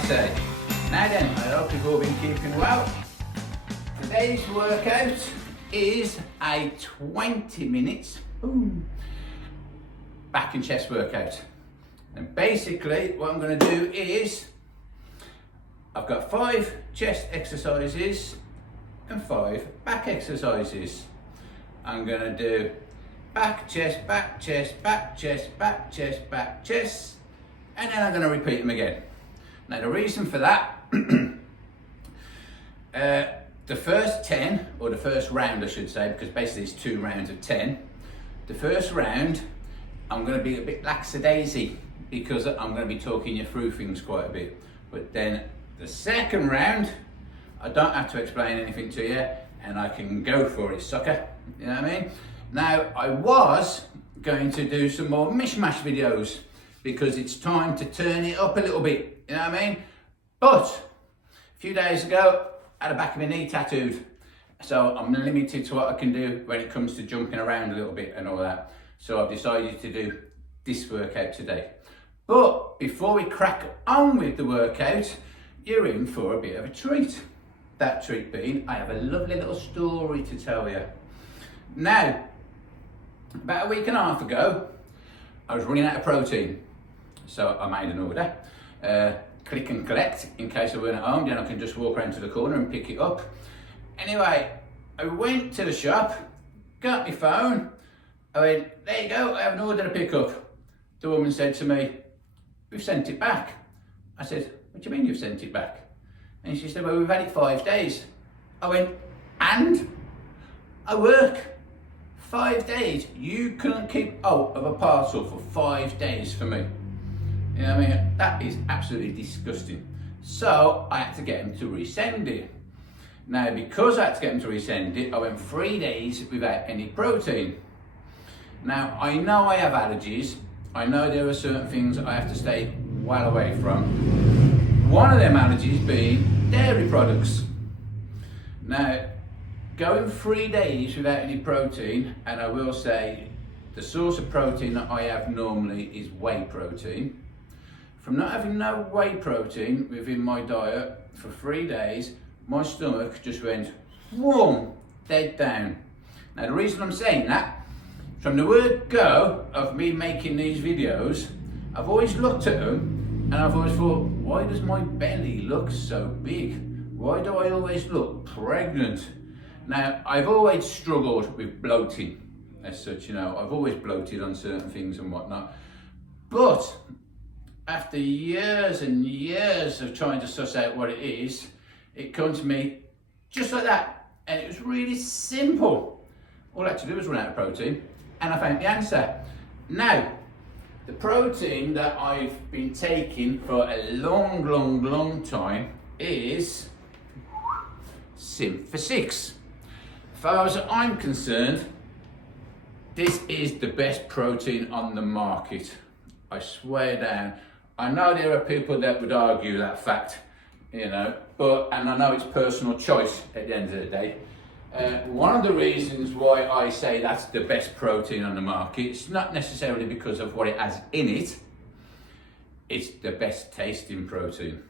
say. Now then, I hope you've all been keeping well. Today's workout is a 20 minutes back and chest workout. And basically what I'm going to do is, I've got 5 chest exercises and 5 back exercises. I'm going to do back, chest, back, chest, back, chest, back, chest, back, chest, and then I'm going to repeat them again. Now the reason for that, the first 10, or the first round I should say, because basically it's 2 rounds of 10. The first round, I'm going to be a bit lackadaisy because I'm going to be talking you through things quite a bit. But then the second round, I don't have to explain anything to you and I can go for it, sucker. You know what I mean? Now, I was going to do some more mishmash videos because it's time to turn it up a little bit. You know what I mean? But a few days ago, I had the back of my knee tattooed. So I'm limited to what I can do when it comes to jumping around a little bit and all that. So I've decided to do this workout today. But before we crack on with the workout, you're in for a bit of a treat. That treat being, I have a lovely little story to tell you. Now, about a week and a half ago, I was running out of protein. So I made an order, click and collect, in case I weren't at home, then I can just walk around to the corner and pick it up. Anyway, I went to the shop, got my phone, I went, there you go, I have an order to pick up. The woman said to me, we've sent it back. I said, what do you mean you've sent it back? And she said, well, we've had it 5 days. I went, and? I work 5 days. You couldn't keep out of a parcel for 5 days for me. You know what I mean? That is absolutely disgusting. So I had to get him to resend it. Now, because I had to get him to resend it, I went 3 days without any protein. Now, I know I have allergies. I know there are certain things I have to stay well away from. One of them allergies being dairy products. Now, going 3 days without any protein, and I will say the source of protein that I have normally is whey protein. From not having no whey protein within my diet for 3 days, my stomach just went whoom, dead down. Now the reason I'm saying that, from the word go of me making these videos, I've always looked at them and I've always thought, why does my belly look so big? Why do I always look pregnant? Now, I've always struggled with bloating as such, you know, I've always bloated on certain things and whatnot. But after years and years of trying to suss out what it is, it comes to me just like that. And it was really simple. All I had to do was run out of protein and I found the answer. Now, the protein that I've been taking for a long time is Syntha-6. As far as I'm concerned, this is the best protein on the market. I swear down. I know there are people that would argue that fact, you know, and I know it's personal choice at the end of the day. One of the reasons why I say that's the best protein on the market, it's not necessarily because of what it has in it, it's the best tasting protein.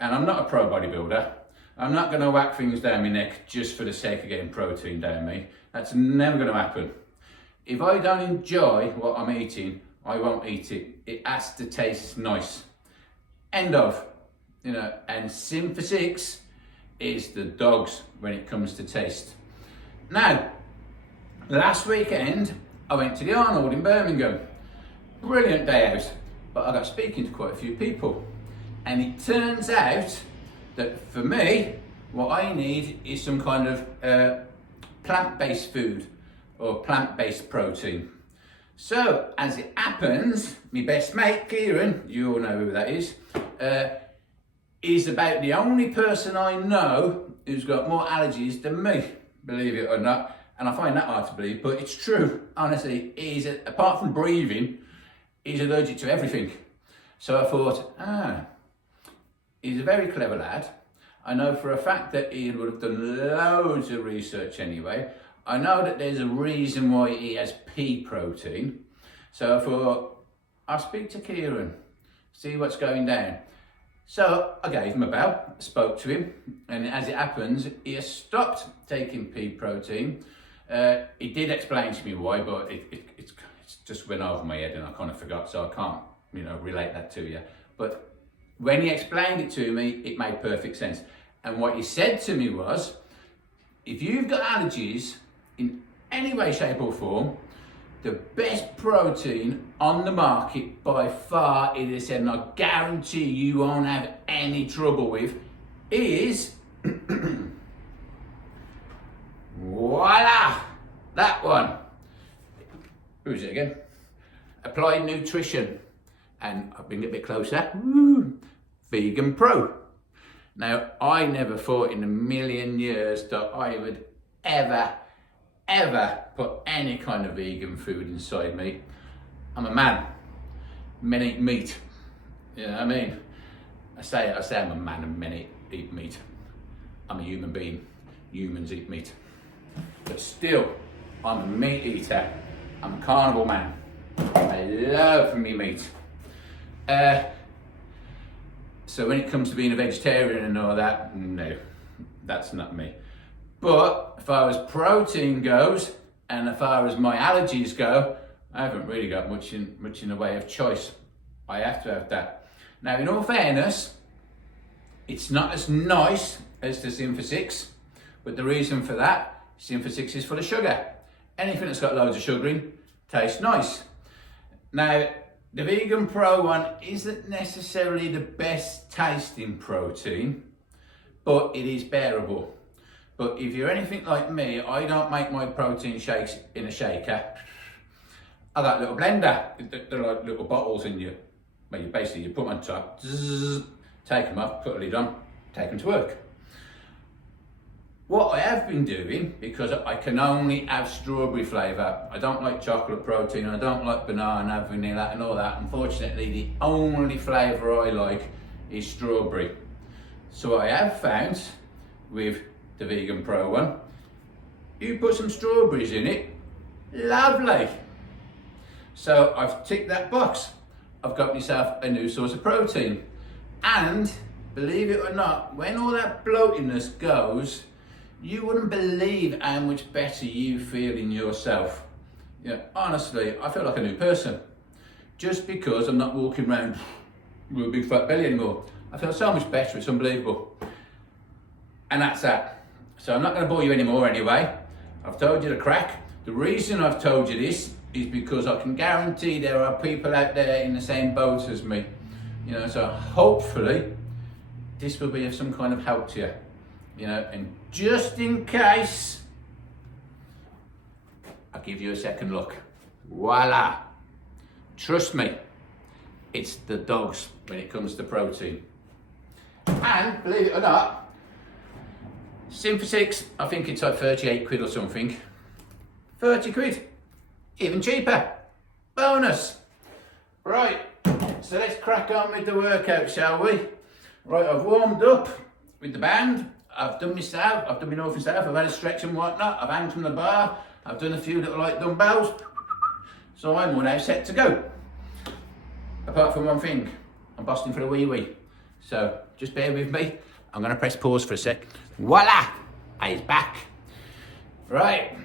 And I'm not a pro bodybuilder. I'm not going to whack things down my neck just for the sake of getting protein down me. That's never going to happen. If I don't enjoy what I'm eating, I won't eat it. It has to taste nice. End of. You know, and Syntha-6 is the dogs when it comes to taste. Now, last weekend, I went to the Arnold in Birmingham. Brilliant day out, but I got speaking to quite a few people. And it turns out that for me, what I need is some kind of plant-based food or plant-based protein. So, as it happens, my best mate, Kieran, you all know who that is about the only person I know who's got more allergies than me, believe it or not. And I find that hard to believe, but it's true. Honestly, apart from breathing, he's allergic to everything. So I thought, he's a very clever lad. I know for a fact that he would have done loads of research anyway. I know that there's a reason why he has pea protein. So I thought, I'll speak to Kieran, see what's going down. So I gave him a bell, spoke to him, and as it happens, he has stopped taking pea protein. He did explain to me why, but it's just went over my head and I kind of forgot, so I can't, relate that to you. But when he explained it to me, it made perfect sense. And what he said to me was, if you've got allergies in any way, shape or form, the best protein on the market by far, it is said, and I guarantee you won't have any trouble with, is voila, that one. Who is it again? Applied Nutrition. And I'll bring it a bit closer. Woo, Vegan Pro. Now, I never thought in a million years that I would ever put any kind of vegan food inside me. I'm a man. Men eat meat. You know what I mean? I say I'm a man and men eat meat. I'm a human being. Humans eat meat. But still, I'm a meat eater. I'm a carnivore man. I love me meat. So when it comes to being a vegetarian and all that, no, that's not me. But as far as protein goes, and as far as my allergies go, I haven't really got much in the way of choice. I have to have that. Now, in all fairness, it's not as nice as the Syntha, but the reason for that, Syntha is full of sugar. Anything that's got loads of sugar in tastes nice. Now, the Vegan Pro one isn't necessarily the best tasting protein, but it is bearable. But if you're anything like me, I don't make my protein shakes in a shaker. I got a little blender. They're like little bottles in you. Well, you put them on top, take them off, put a lid on, take them to work. What I have been doing, because I can only have strawberry flavour, I don't like chocolate protein, I don't like banana, vanilla and all that. Unfortunately, the only flavour I like is strawberry. So what I have found with the Vegan Pro one, you put some strawberries in it, lovely. So I've ticked that box. I've got myself a new source of protein. And believe it or not, when all that bloatiness goes, you wouldn't believe how much better you feel in yourself. Honestly, I feel like a new person. Just because I'm not walking around with a big fat belly anymore. I feel so much better, it's unbelievable. And that's that. So I'm not going to bore you anymore anyway. I've told you the crack. The reason I've told you this is because I can guarantee there are people out there in the same boat as me. So hopefully this will be of some kind of help to you. And just in case, I'll give you a second look. Voila. Trust me, it's the dogs when it comes to protein. And believe it or not, Syntha, I think it's like 38 quid or something. 30 quid, even cheaper. Bonus. Right, so let's crack on with the workout, shall we? Right, I've warmed up with the band. I've done my north and south, I've had a stretch and whatnot, I've hanged from the bar, I've done a few little light dumbbells, so I'm all now set to go. Apart from one thing, I'm busting for a wee. So just bear with me, I'm going to press pause for a sec. Voila! He's back. Right.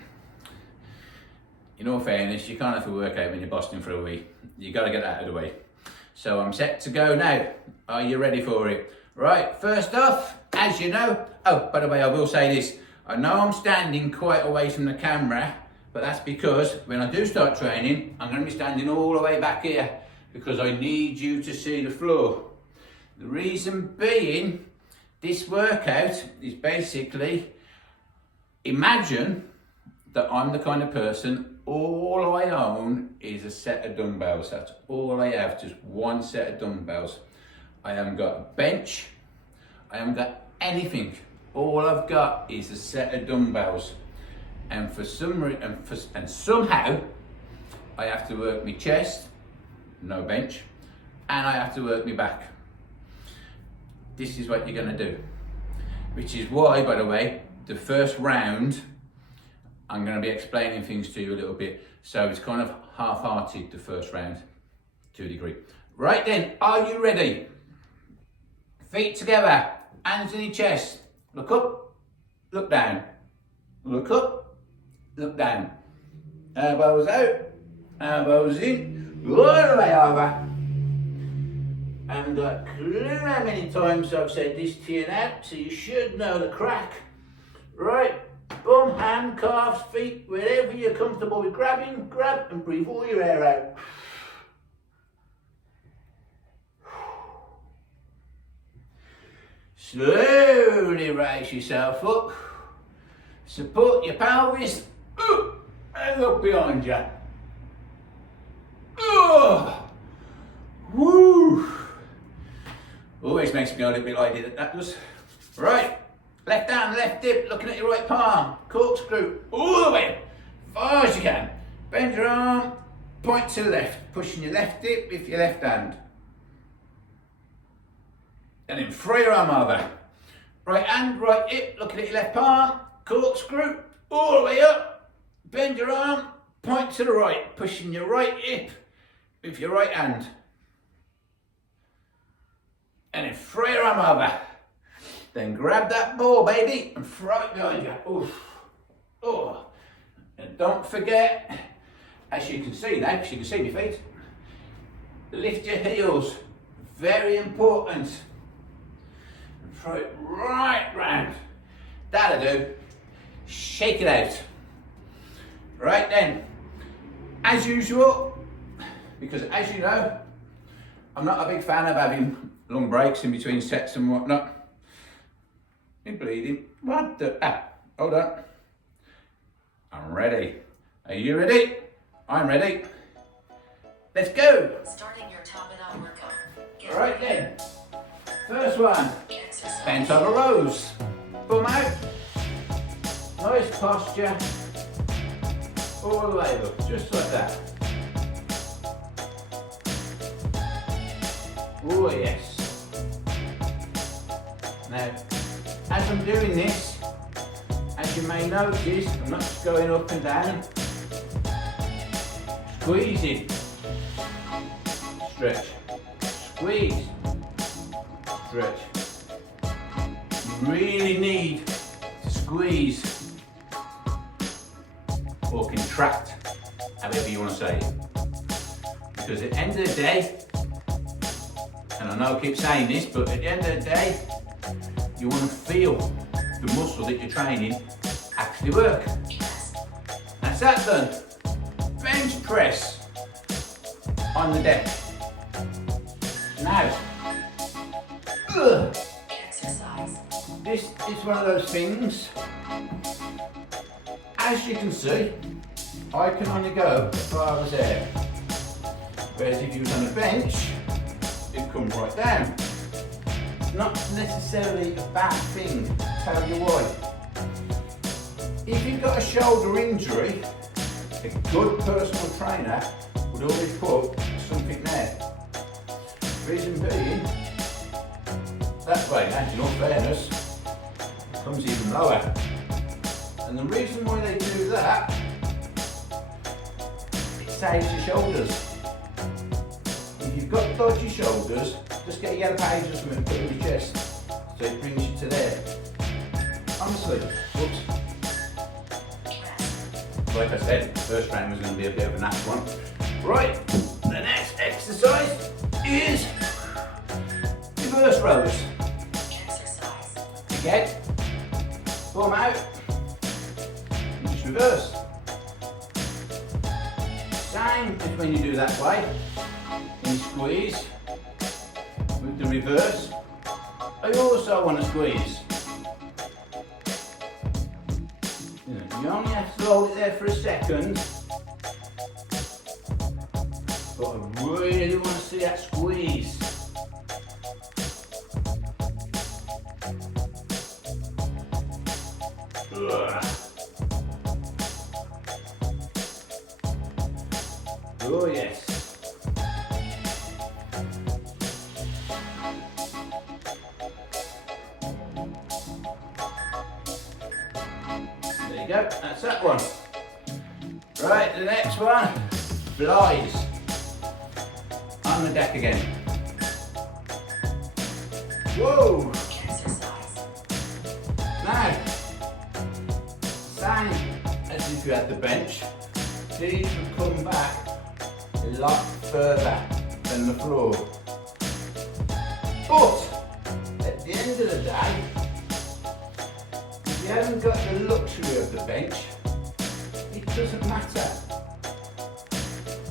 In all fairness, you can't have a workout when you're busting for a wee. You got to get that out of the way. So I'm set to go now. Are you ready for it? Right, first off, as you know, oh, by the way, I will say this. I know I'm standing quite away from the camera, but that's because when I do start training, I'm going to be standing all the way back here because I need you to see the floor. The reason being, this workout is basically, imagine that I'm the kind of person, all I own is a set of dumbbells. That's all I have, just one set of dumbbells. I haven't got a bench, I haven't got anything. All I've got is a set of dumbbells. And for some reason, and somehow, I have to work my chest, no bench, and I have to work my back. This is what you're gonna do. Which is why, by the way, the first round, I'm gonna be explaining things to you a little bit. So it's kind of half-hearted, the first round, to a degree. Right then, are you ready? Feet together, hands in your chest. Look up, look down. Look up, look down. Elbows out, elbows in, all the way over. I haven't got a clue how many times I've said this to you now, so you should know the crack. Right, bum, hand, calves, feet, wherever you're comfortable with grabbing, grab and breathe all your air out. Slowly raise yourself up, support your pelvis, and look behind you. Woo! Always makes me go a little bit like that does. Right, left hand, left hip, looking at your right palm, corkscrew, all the way, far as you can. Bend your arm, point to the left, pushing your left hip with your left hand. And then throw your arm over. Right hand, right hip, looking at your left palm, corkscrew, all the way up. Bend your arm, point to the right, pushing your right hip with your right hand. And then throw your arm over. Then grab that ball, baby, and throw it behind you. Oof. Oh. And don't forget, as you can see now, because you can see my feet, lift your heels. Very important. Throw it right round. That'll do. Shake it out. Right then, as usual, because as you know, I'm not a big fan of having long breaks in between sets and whatnot. You're bleeding. What the? Hold on. I'm ready. Are you ready? I'm ready. Let's go. Starting your top and on workout. All right then. First one. Bent over rows. Bum out. Nice posture. All the way up, just like that. Oh yes. Now, as I'm doing this, as you may notice, I'm not just going up and down. Squeezing. Stretch. Squeeze. Stretch. You really need to squeeze or contract, however you want to say it. Because at the end of the day, and I know I keep saying this, but at the end of the day, you want to feel the muscle that you're training actually work. That's that done. Bench press on the deck. Now, Exercise. this is one of those things, as you can see, I can only go as far as there. Whereas if you was on a bench, it'd come right down. Not necessarily a bad thing, tell you why. If you've got a shoulder injury, a good personal trainer would always put something there. Reason being, that way, now, in all fairness, it comes even lower. And the reason why they do that, it saves your shoulders. If you've got dodgy shoulders, just get a yellow page or something and put it in your chest, so it brings you to there. Honestly, whoops. Like I said, the first round was going to be a bit of a nasty one. Right, the next exercise is reverse rows. Exercise. Again, bum out, and just reverse. Same as when you do that way, and you squeeze. With the reverse, I also want to squeeze. You only have to hold it there for a second, but I really want to see that squeeze. Ugh. Oh yes. There you go, that's that one. Right, the next one, flies. On the deck again. Whoa! Exercise. Now, same as if you had the bench, these would come back a lot further than the floor. But at the end of the day, if you haven't got the luxury of the bench, it doesn't matter.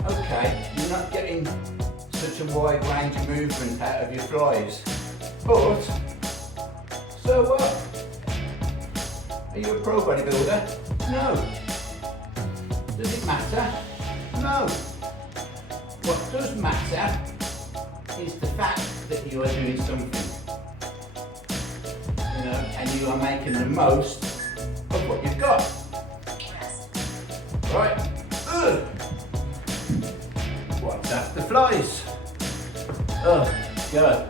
Okay, you're not getting such a wide range of movement out of your flies, but so what? Are you a pro bodybuilder? No. Does it matter? No. What does matter is the fact that you are doing something. You know, and you are making the most of what you've got. Right. Ugh. What's after flies? Oh, go.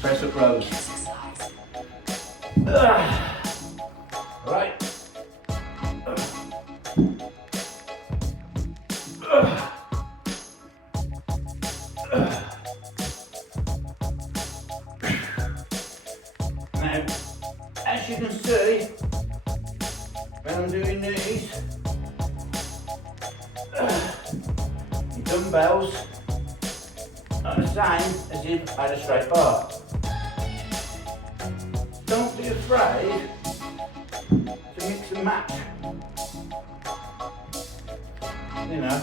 Crescent Rolls. Ugh. Right. Now, as you can see, when I'm doing these, the dumbbells are the same as if I had a straight bar. Don't be afraid to mix and match. You know,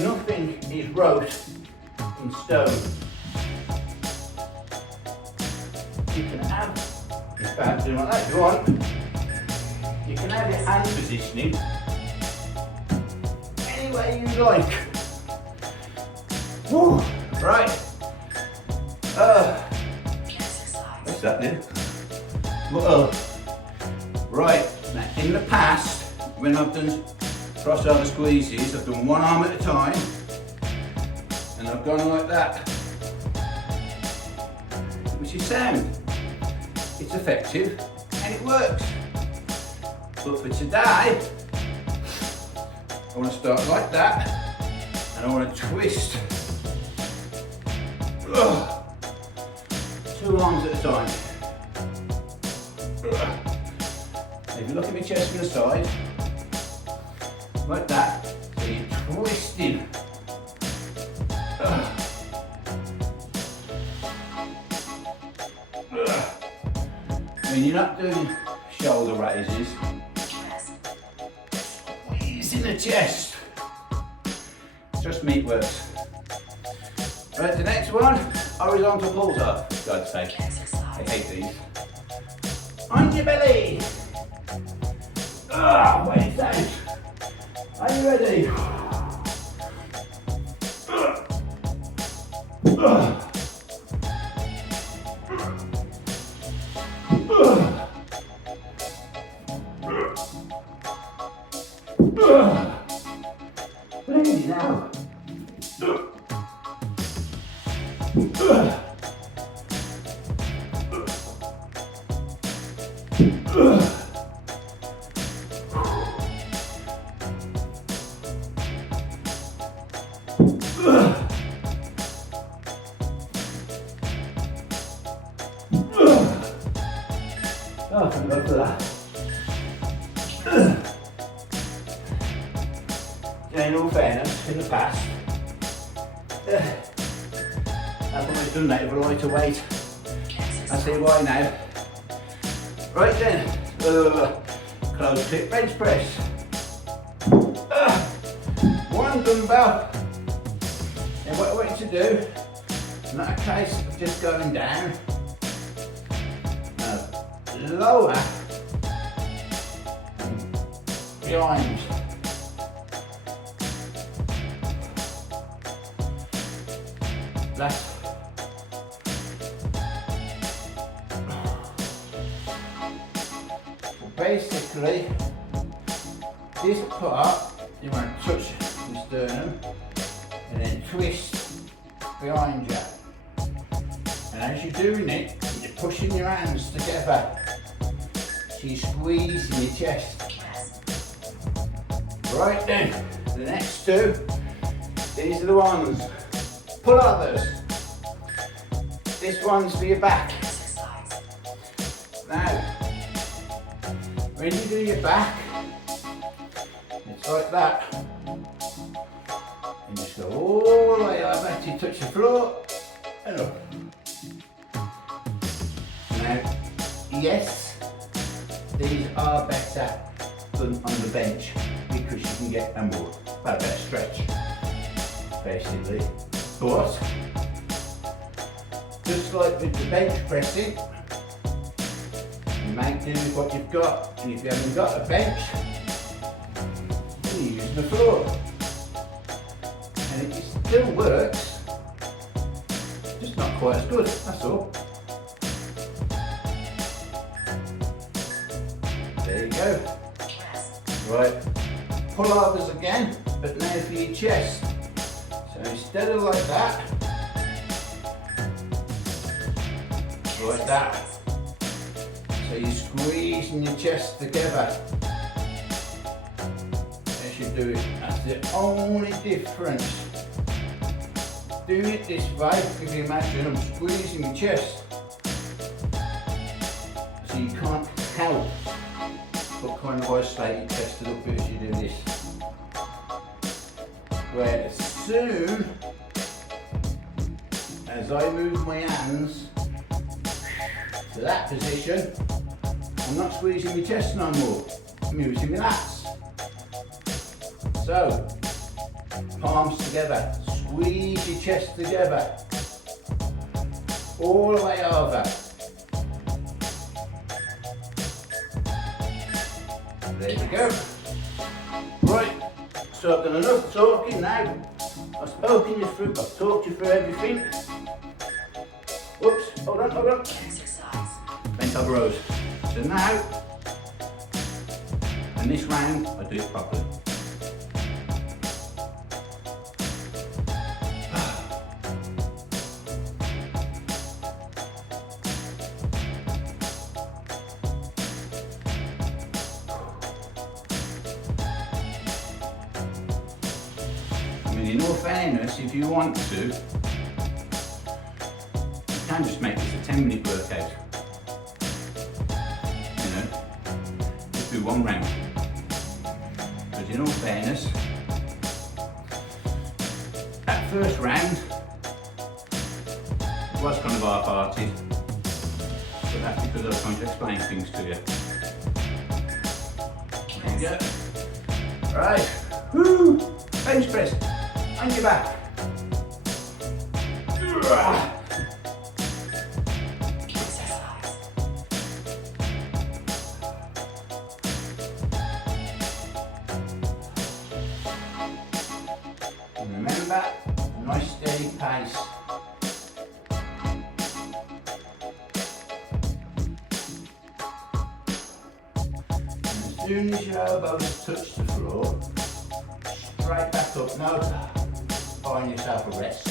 nothing is wrote in stone. You can have, in fact, do like that if you want. You can have your hand positioning any way you like. Woo! Right. What's that then? Right. Now, in the past, when I've done crossover squeezes, I've done one arm at a time, and I've gone like that, which is sound. It's effective and it works. But for today, I want to start like that, and I want to twist. Two arms at a time. If you look at my chest from the side, like that, so you're twisting. When you're not doing shoulder raises, squeezing the chest. Trust me, it works. Right, the next one, horizontal pulls up, for God's sake. I hate these. On your belly. Wait it out. Are you ready? Ready now. Oh, I can go for that. In all fairness, in the past, I've always done that with a lighter weight. I see why now. Right then, close clip bench press. One dumbbell. And what I want you to do, not a case of just going down. Lower behind. Left. Basically, this part you want to touch the sternum and then twist behind you. And as you're doing it, you're pushing your hands together. So you're squeezing your chest. Right then, the next two, these are the ones. Pull others. this one's for your back. Exercise. Now, when you do your back, it's like that. And just go all the way over till you touch the floor and up. Now, yes, these are better than on the bench because you can get a better stretch, basically. But, just like with the bench pressing, you make do with what you've got. And if you haven't got a bench, then you're using the floor. And it still works, just not quite as good, that's all. There you go. Right, pull-overs again, but now for your chest. So instead of like that, like that. So you're squeezing your chest together as you do it. That's the only difference. Doing it this way, if you imagine I'm squeezing your chest, so you can't help but kind of isolate your chest a little bit as you do this. Where as soon as I move my hands to that position, I'm not squeezing my chest no more, I'm using my lats. So, palms together, squeeze your chest together, all the way over. There you go. Right, so I've done enough talking now. I've spoken you through, I've talked you through everything. Whoops, hold on. Exercise. Bent over rows. So now, and this round, I do it properly. I mean, in all fairness, if you want to, you can just make this a 10-minute workout. Do one round. But in all fairness, that first round was kind of half-hearted, but that's because I was trying to explain things to you. There you go. Right, woo! Bench press, on your back. Remember, nice steady pace. And as soon as your elbows touch the floor, straight back up. Now, find yourself a rest.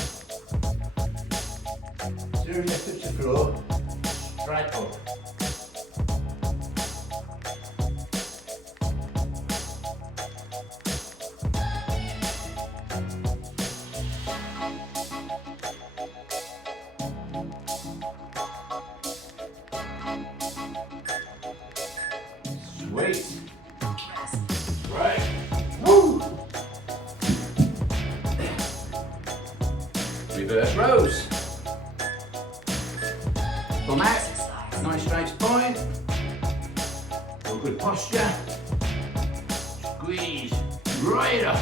As soon as you touch the floor, straight up. Sweet. Right. Woo! Reverse rows. Come out. Nice straight spine. Got good posture. Squeeze. Right up.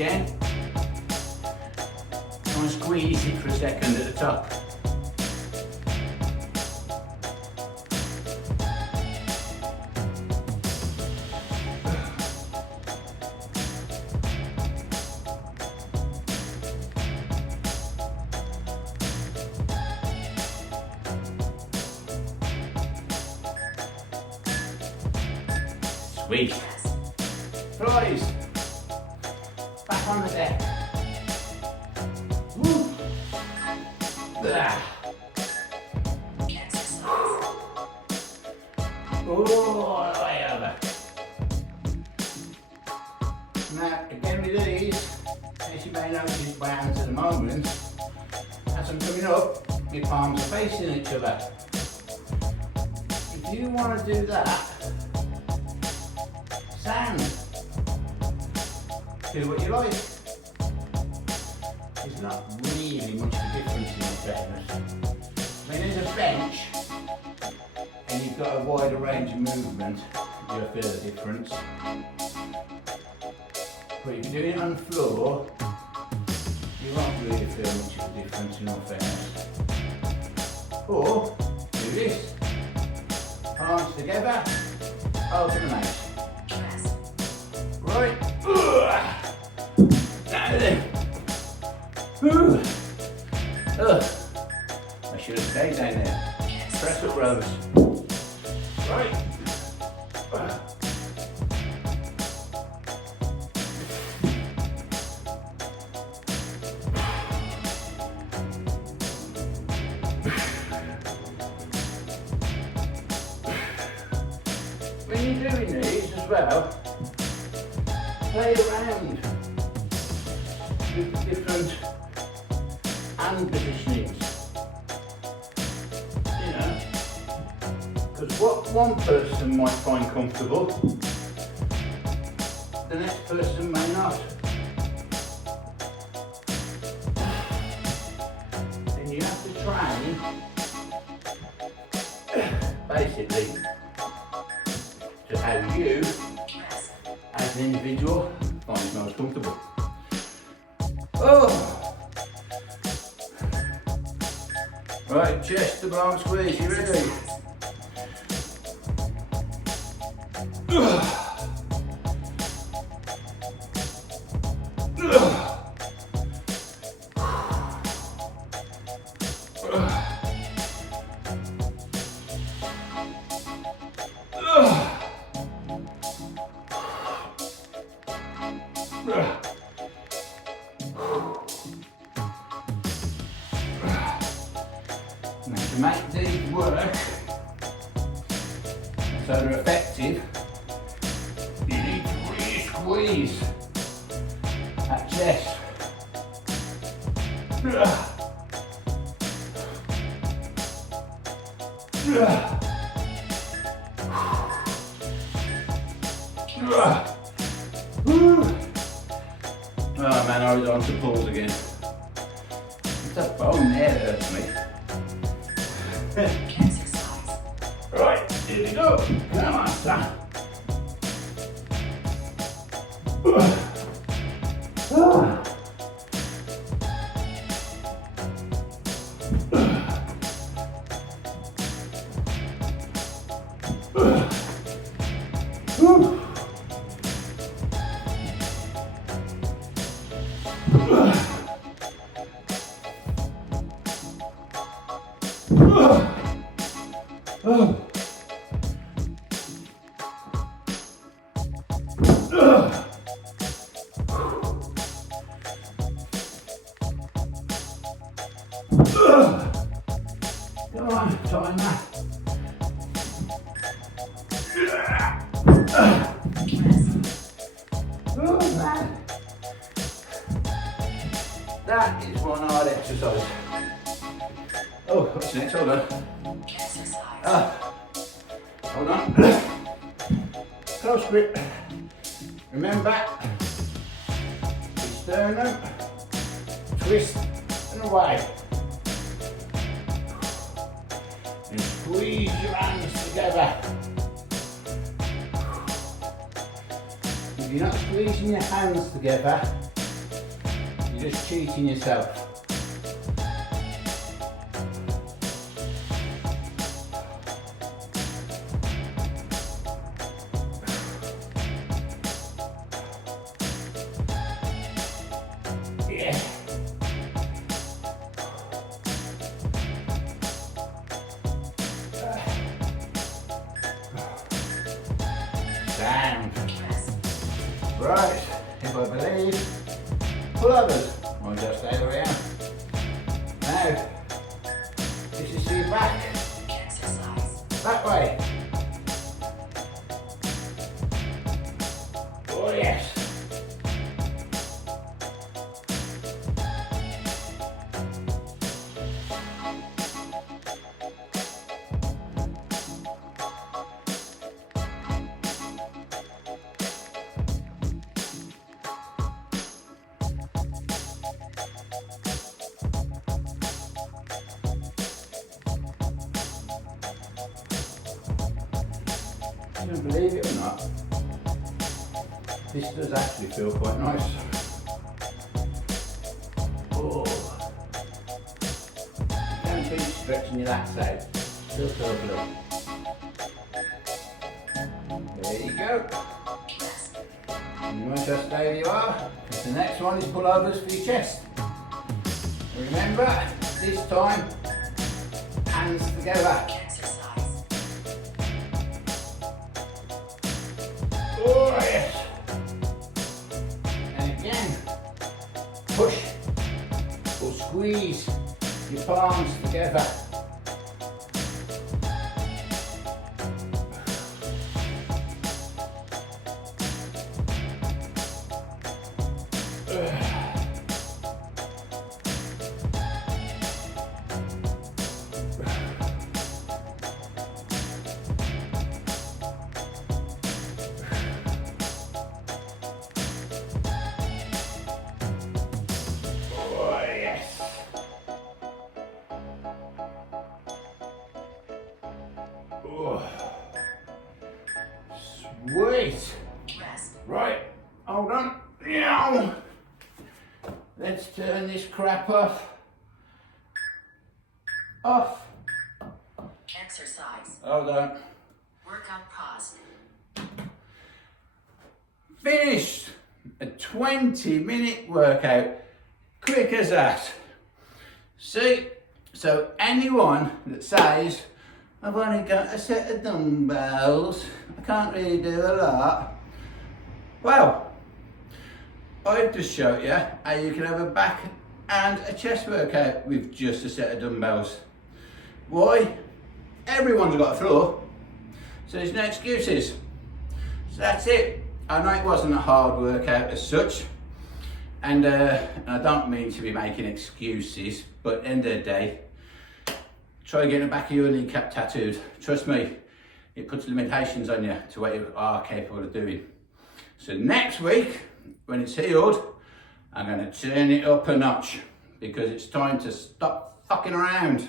Again, try and squeeze it for a second at the top. Sweet. Flies. Back on the deck. Woo. Blah. all the way over. Now, again with these, as you may notice by hands at the moment, as I'm coming up, my palms are facing each other. If you want to do that, sound, do what you like. There's not really much of a difference in the fairness. I mean, there's a bench, and you've got a wider range of movement, you'll feel the difference. But if you're doing it on the floor, you won't really feel much of a difference in all fairness. Or, do this. Arms together, open the mouth. Right. Now then. I should have stayed down there. Crescent Rolls. Right. When you're doing these as well, play around with the different hand positionings. You know, because what one person might find comfortable, the next person may not. And you have to train, basically, to how you, as an individual, find most comfortable. Oh! Right, chest to arm squeeze, you ready? Now, to make these work so they're effective, you need to really squeeze that chest. Oh man, I was on to pulls again. It's a bone there that hurts me. Right, here we go. Come on, son. Come on, time that. Oh man. That is one hard exercise. Oh, what's next? Hold on. Hold on. Close grip. Remember, sternum, twist and away. And squeeze your hands together. If you're not squeezing your hands together, you're just cheating yourself. Yeah. Down. Right, if I believe, pull others. I'll just stay where I am. Now, this is your back. That way. You can believe it or not, this does actually feel quite nice. Oh. Don't keep stretching your lats out. Still feel good. There you go. And you might just stay where you are, because the next one is pullovers for your chest. Remember, this time, hands together. Exercise. Oh yes. And again, push or squeeze your palms together. Sweet. Rest. Right, hold on. Meow. Let's turn this crap off. Off. Exercise. Hold on. Workout paused. Finished a 20-minute workout. Quick as that. See, so anyone that says, I've only got a set of dumbbells, I can't really do a lot. Well, I've just showed you how you can have a back and a chest workout with just a set of dumbbells. Why? Everyone's got a floor, so there's no excuses. So that's it. I know it wasn't a hard workout as such, and I don't mean to be making excuses, but at the end of the day, try getting the back of your kneecap tattooed. Trust me, it puts limitations on you to what you are capable of doing. So next week, when it's healed, I'm going to turn it up a notch, because it's time to stop fucking around.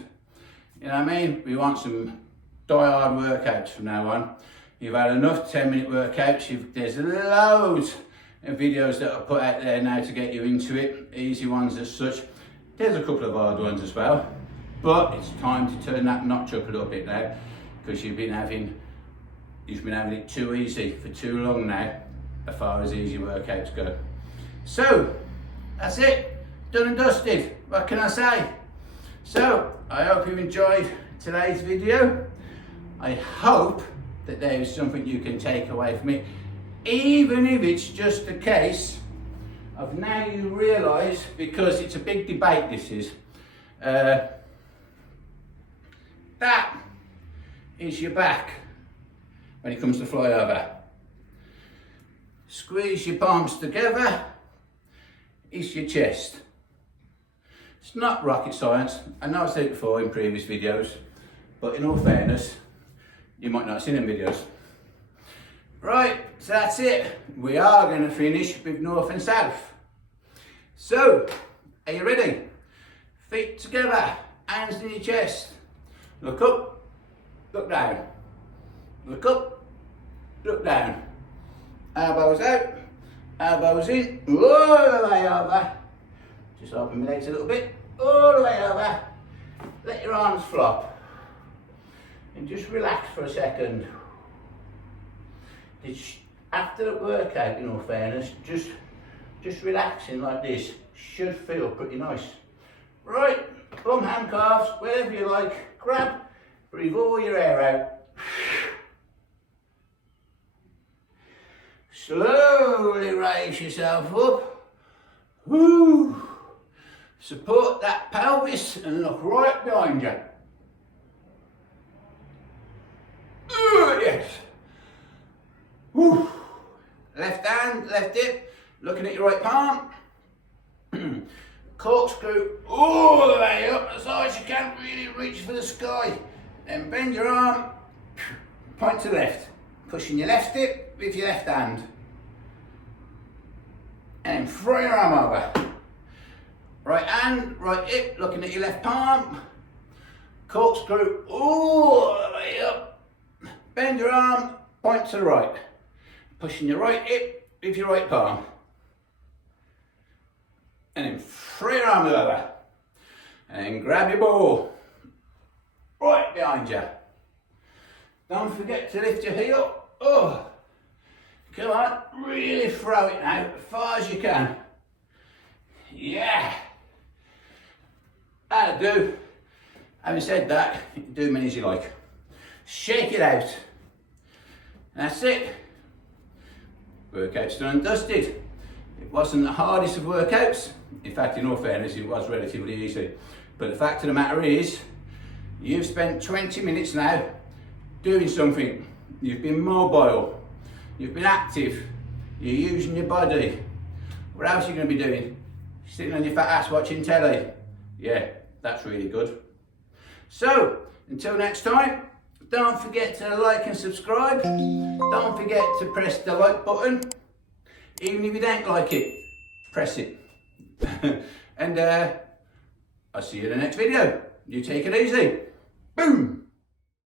You know what I mean? We want some die-hard workouts from now on. You've had enough 10-minute workouts. There's loads of videos that are put out there now to get you into it. Easy ones as such. There's a couple of hard ones as well. But it's time to turn that notch up a little bit now, because you've been having it too easy for too long now, as far as easy workouts go. So, that's it. Done and dusted. What can I say? So, I hope you enjoyed today's video. I hope that there is something you can take away from it, even if it's just a case of now you realise, because it's a big debate this is, that is your back when it comes to flyover. Squeeze your palms together, it's your chest. It's not rocket science. I know I've said it before in previous videos, but in all fairness, you might not have seen them videos. Right, so that's it. We are going to finish with north and south. So, are you ready? Feet together, hands in your chest. Look up, look down. Look up, look down. Elbows out, elbows in, all the way over. Just open my legs a little bit, all the way over. Let your arms flop. And just relax for a second. After the workout, in all fairness, just relaxing like this should feel pretty nice. Right, bum, hand, calves, wherever you like, grab, breathe all your air out. Slowly raise yourself up. Woo. Support that pelvis and look right behind you. Yes. Woo. Left hand, left hip, looking at your right palm. Corkscrew all the way up as high as you can, really reach for the sky. Then bend your arm, point to left. Pushing your left hip with your left hand. And throw your arm over. Right hand, right hip, looking at your left palm. Corkscrew all the way up. Bend your arm, point to the right. Pushing your right hip with your right palm. And then free your arm over. And then grab your ball. Right behind you. Don't forget to lift your heel. Oh. Come on, really throw it now, as far as you can. Yeah. That'll do. Having said that, you can do many as you like. Shake it out. That's it. Workout's done and dusted. It wasn't the hardest of workouts. In fact, in all fairness, it was relatively easy. But the fact of the matter is, you've spent 20 minutes now doing something. You've been mobile. You've been active. You're using your body. What else are you going to be doing? Sitting on your fat ass watching telly. Yeah, that's really good. So, until next time, don't forget to like and subscribe. Don't forget to press the like button. Even if you don't like it, press it. And I'll see you in the next video. You take it easy. Boom!